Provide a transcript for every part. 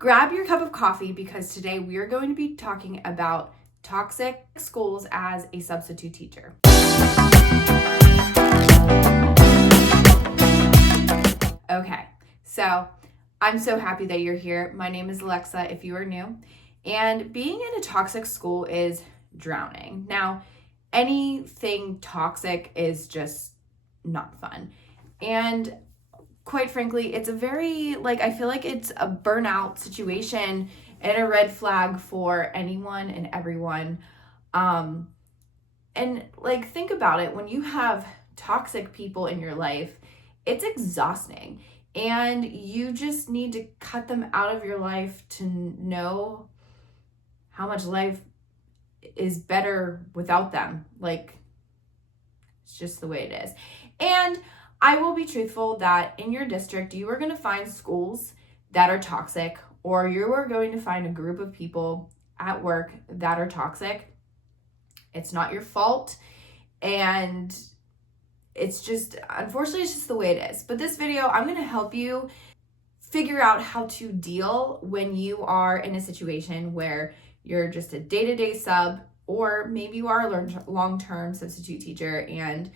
Grab your cup of coffee because today we are going to be talking about toxic schools as a substitute teacher. Okay, so I'm so happy that you're here. My name is Alexa if you are new, and being in a toxic school is drowning. Now, anything toxic is just not fun. And quite frankly, it's a very, I feel like it's a burnout situation and a red flag for anyone and everyone. Think about it. When you have toxic people in your life, it's exhausting. And you just need to cut them out of your life to know how much life is better without them. It's just the way it is. And I will be truthful that in your district, you are going to find schools that are toxic, or you are going to find a group of people at work that are toxic. It's not your fault. And it's just, unfortunately, it's just the way it is. But this video, I'm going to help you figure out how to deal when you are in a situation where you're just a day-to-day sub, or maybe you are a long-term substitute teacher and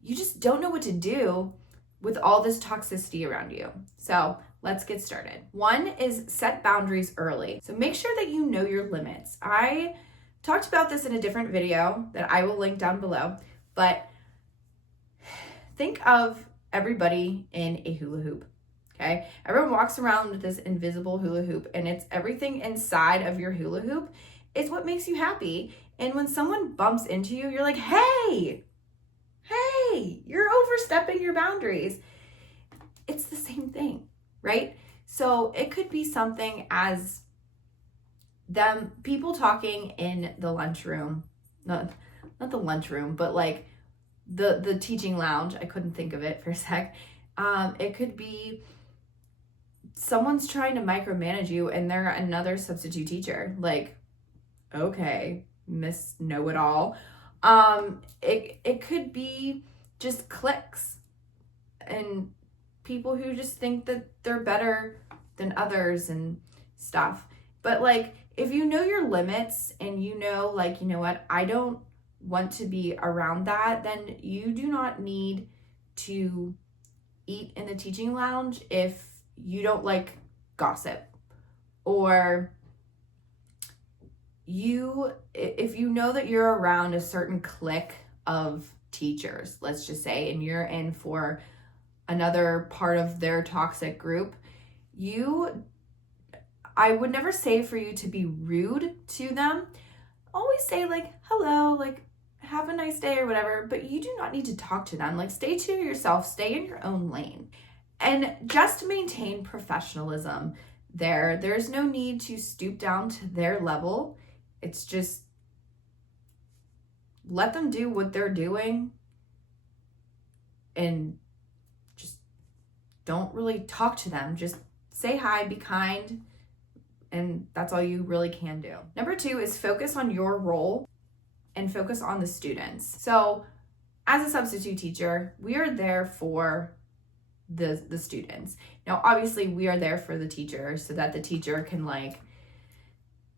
you just don't know what to do with all this toxicity around you. So let's get started. One is set boundaries early. So make sure that you know your limits. I talked about this in a different video that I will link down below, but think of everybody in a hula hoop, okay? Everyone walks around with this invisible hula hoop, and it's everything inside of your hula hoop is what makes you happy. And when someone bumps into you, you're like, hey, you're overstepping your boundaries. It's the same thing, right? So it could be something as them people talking in the lunchroom, not the lunchroom, but the teaching lounge. I couldn't think of it for a sec. It could be someone's trying to micromanage you and they're another substitute teacher. Okay, Miss Know-It-All. It could be just cliques and people who just think that they're better than others and stuff. But if you know your limits and you know, you know what, I don't want to be around that, then you do not need to eat in the teaching lounge if you don't like gossip, or if you know that you're around a certain clique of teachers, let's just say, and you're in for another part of their toxic group, I would never say for you to be rude to them. Always say hello, have a nice day or whatever, but you do not need to talk to them. Stay to yourself, stay in your own lane. And just maintain professionalism there. There's no need to stoop down to their level. It's just let them do what they're doing and just don't really talk to them. Just say hi, be kind, and that's all you really can do. Number 2 is focus on your role and focus on the students. So as a substitute teacher, we are there for the students. Now, obviously, we are there for the teacher so that the teacher can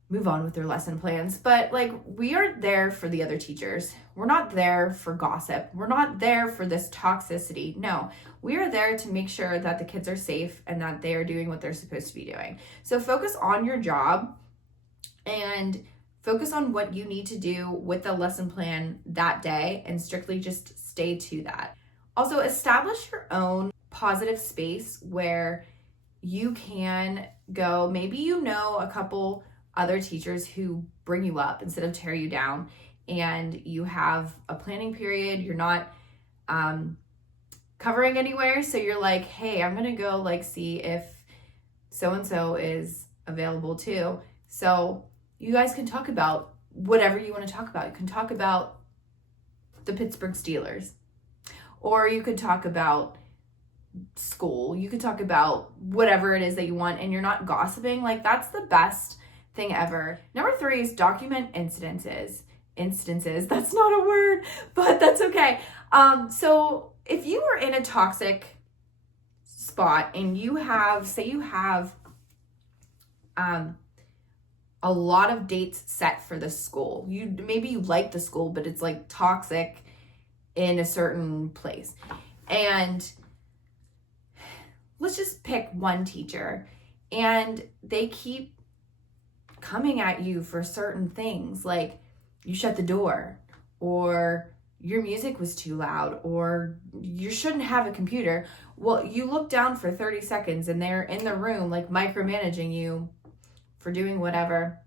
move on with their lesson plans. But we are there for the other teachers. We're not there for gossip. We're not there for this toxicity. No, we are there to make sure that the kids are safe and that they are doing what they're supposed to be doing. So focus on your job and focus on what you need to do with the lesson plan that day and strictly just stay to that. Also, establish your own positive space where you can go. Maybe you know a couple other teachers who bring you up instead of tear you down, and you have a planning period. You're not covering anywhere, so you're hey, I'm gonna go see if so-and-so is available too. So you guys can talk about whatever you want to talk about. You can talk about the Pittsburgh Steelers, or you could talk about school. You could talk about whatever it is that you want, and you're not gossiping. That's the best thing ever. Number 3 is document incidences. That's not a word, but that's okay. So if you are in a toxic spot and you have a lot of dates set for the school. Maybe you like the school, but it's like toxic in a certain place. And let's just pick one teacher, and they keep coming at you for certain things, like you shut the door, or your music was too loud, or you shouldn't have a computer. Well, you look down for 30 seconds and they're in the room like micromanaging you for doing whatever.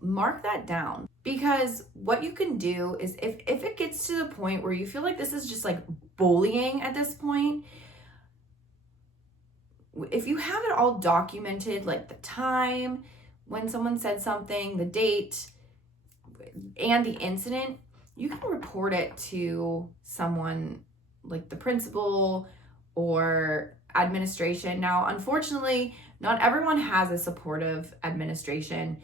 Mark that down, because what you can do is if it gets to the point where you feel like this is just like bullying at this point, if you have it all documented, like the time when someone said something, the date, and the incident, you can report it to someone like the principal or administration. Now, unfortunately, not everyone has a supportive administration,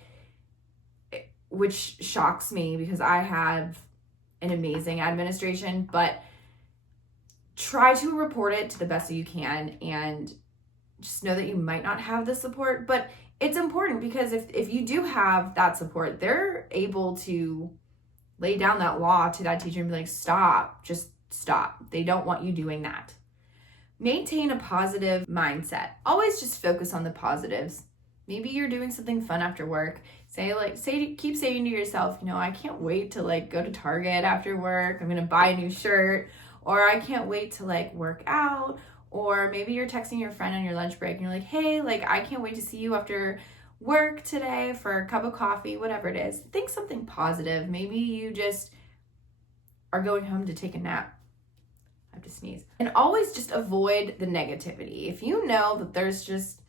which shocks me because I have an amazing administration, but try to report it to the best that you can, and just know that you might not have the support, but it's important, because if you do have that support, they're able to lay down that law to that teacher and be like, stop, just stop. They don't want you doing that. Maintain a positive mindset. Always just focus on the positives. Maybe you're doing something fun after work. Keep saying to yourself, I can't wait to like go to Target after work. I'm going to buy a new shirt, or I can't wait to like work out. Or maybe you're texting your friend on your lunch break and you're like, hey, like I can't wait to see you after work today for a cup of coffee, whatever it is. Think something positive. Maybe you just are going home to take a nap. I have to sneeze. And always just avoid the negativity. If you know that there's just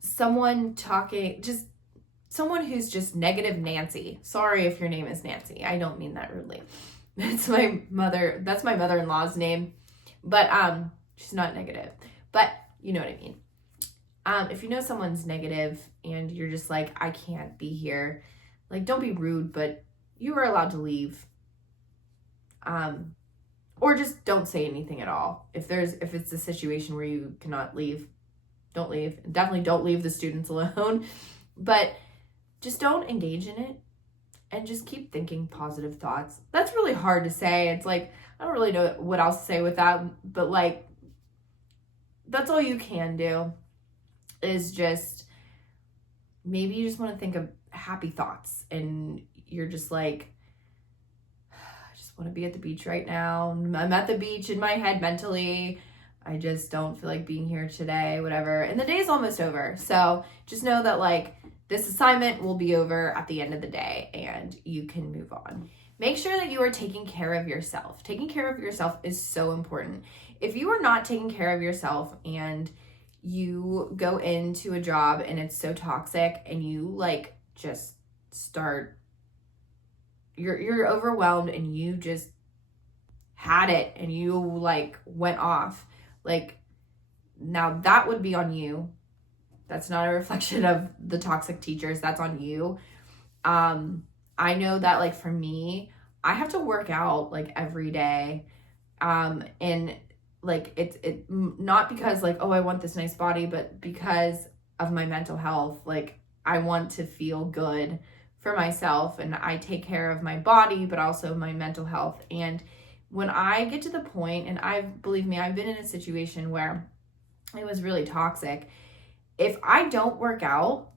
someone talking, just someone who's just negative Nancy. Sorry if your name is Nancy. I don't mean that rudely. That's my mother-in-law's name. But she's not negative. But you know what I mean. If you know someone's negative and you're just like, I can't be here, like don't be rude, but you are allowed to leave. Or just don't say anything at all. If it's a situation where you cannot leave, don't leave. Definitely don't leave the students alone. But just don't engage in it, and just keep thinking positive thoughts. That's really hard to say. It's like, I don't really know what else to say with that, but like, that's all you can do, is just, maybe you just want to think of happy thoughts, and you're just like, I just want to be at the beach right now. I'm at the beach in my head mentally. I just don't feel like being here today, whatever. And the day's almost over. So just know that like this assignment will be over at the end of the day and you can move on. Make sure that you are taking care of yourself. Taking care of yourself is so important. If you are not taking care of yourself and you go into a job and it's so toxic and you like just start, you're overwhelmed and you just had it and you like went off, like now that would be on you. That's not a reflection of the toxic teachers. That's on you. I know that like for me, I have to work out like every day. And like it not because like, oh, I want this nice body, but because of my mental health. Like I want to feel good for myself, and I take care of my body, but also my mental health. And when I get to the point, and believe me, I've been in a situation where it was really toxic. If I don't work out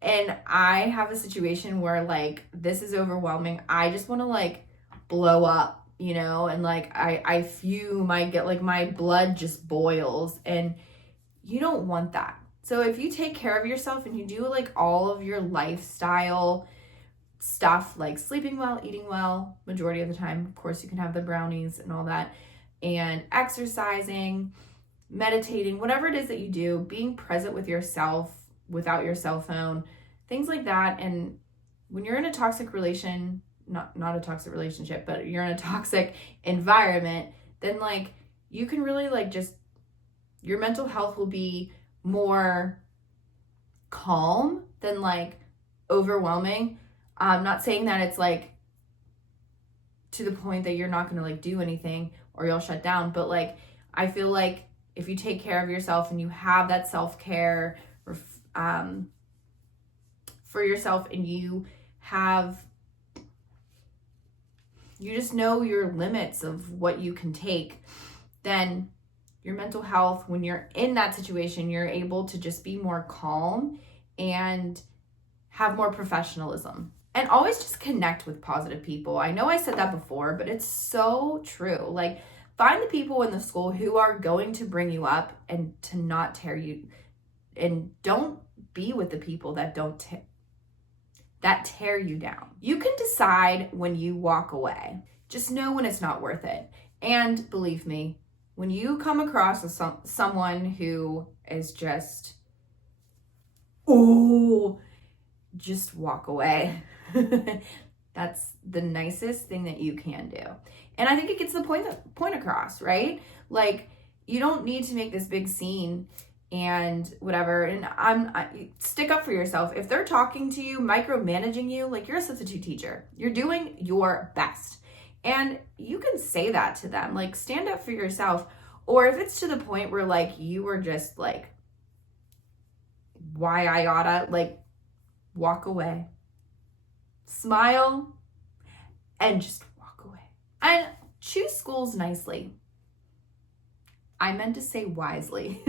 and I have a situation where like this is overwhelming, I just want to like blow up, and like I fume, I get like my blood just boils, and you don't want that. So if you take care of yourself and you do like all of your lifestyle stuff, like sleeping well, eating well, majority of the time, of course you can have the brownies and all that, and exercising, meditating, whatever it is that you do, being present with yourself without your cell phone, things like that. And when you're in a toxic relation, not a toxic relationship, but you're in a toxic environment, then like you can really like just, your mental health will be more calm than like overwhelming. I'm not saying that it's like to the point that you're not going to like do anything or you'll shut down, but like I feel like if you take care of yourself and you have that self-care for yourself, and you just know your limits of what you can take, then your mental health, when you're in that situation, you're able to just be more calm and have more professionalism. And always just connect with positive people. I know I said that before, but it's so true. Like, find the people in the school who are going to bring you up and to not tear you, and don't be with the people that that tear you down. You can decide when you walk away. Just know when it's not worth it. And believe me, when you come across someone who is just walk away. That's the nicest thing that you can do. And I think it gets the point across, right? Like, you don't need to make this big scene and whatever. And I stick up for yourself. If they're talking to you, micromanaging you, like, you're a substitute teacher. You're doing your best. And you can say that to them. Like, stand up for yourself. Or if it's to the point where, like, you were just like, why I oughta, like, walk away. Smile and just walk away. And choose schools nicely. I meant to say wisely.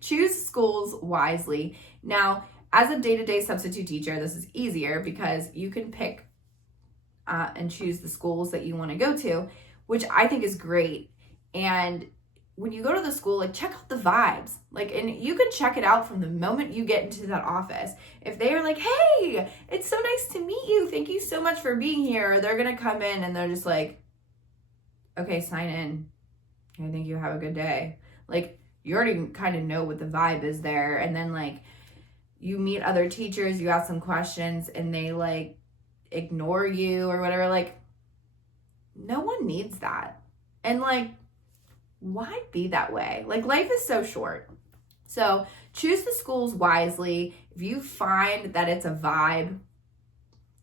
Choose schools wisely. Now, as a day-to-day substitute teacher, this is easier because you can pick and choose the schools that you want to go to, which I think is great. And when you go to the school, like, check out the vibes. Like, and you can check it out from the moment you get into that office. If they are like, hey, it's so nice to meet you, thank you so much for being here, or they're going to come in and they're just like, okay, sign in. I think you have a good day. Like, you already kind of know what the vibe is there. And then, like, you meet other teachers, you ask them questions, and they, like, ignore you or whatever. Like, no one needs that. And, like, why be that way? Like, life is so short. So choose the schools wisely. If you find that it's a vibe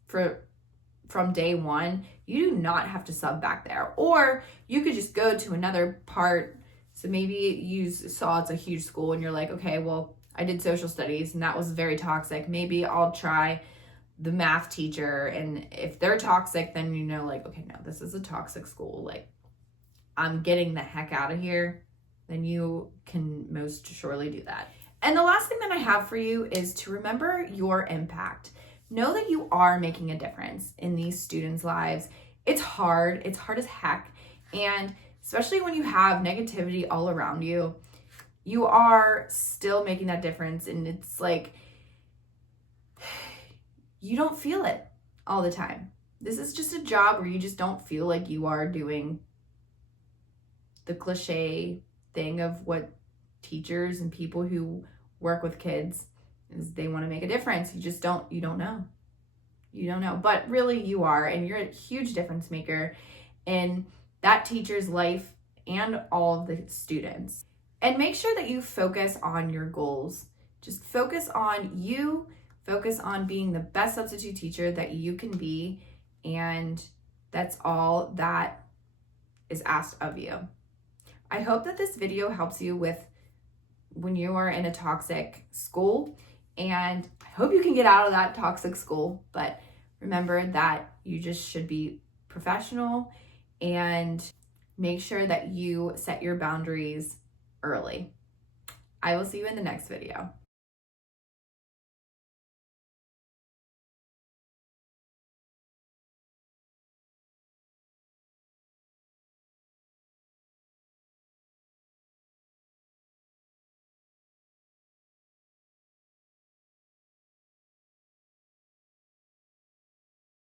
from day one, you do not have to sub back there. Or you could just go to another part. So maybe you saw it's a huge school and you're like, okay, well, I did social studies and that was very toxic. Maybe I'll try the math teacher. And if they're toxic, then you know, like, okay, no, this is a toxic school. Like, I'm getting the heck out of here. Then you can most surely do that. And the last thing that I have for you is to remember your impact. Know that you are making a difference in these students' lives. It's hard as heck. And especially when you have negativity all around you, you are still making that difference. And it's like, you don't feel it all the time. This is just a job where you just don't feel like you are doing the cliche thing of what teachers and people who work with kids is. They want to make a difference. You don't know. You don't know. But really you are, and you're a huge difference maker in that teacher's life and all of the students. And make sure that you focus on your goals. Just focus on you, focus on being the best substitute teacher that you can be, and that's all that is asked of you. I hope that this video helps you with when you are in a toxic school, and I hope you can get out of that toxic school. But remember that you just should be professional and make sure that you set your boundaries early. I will see you in the next video.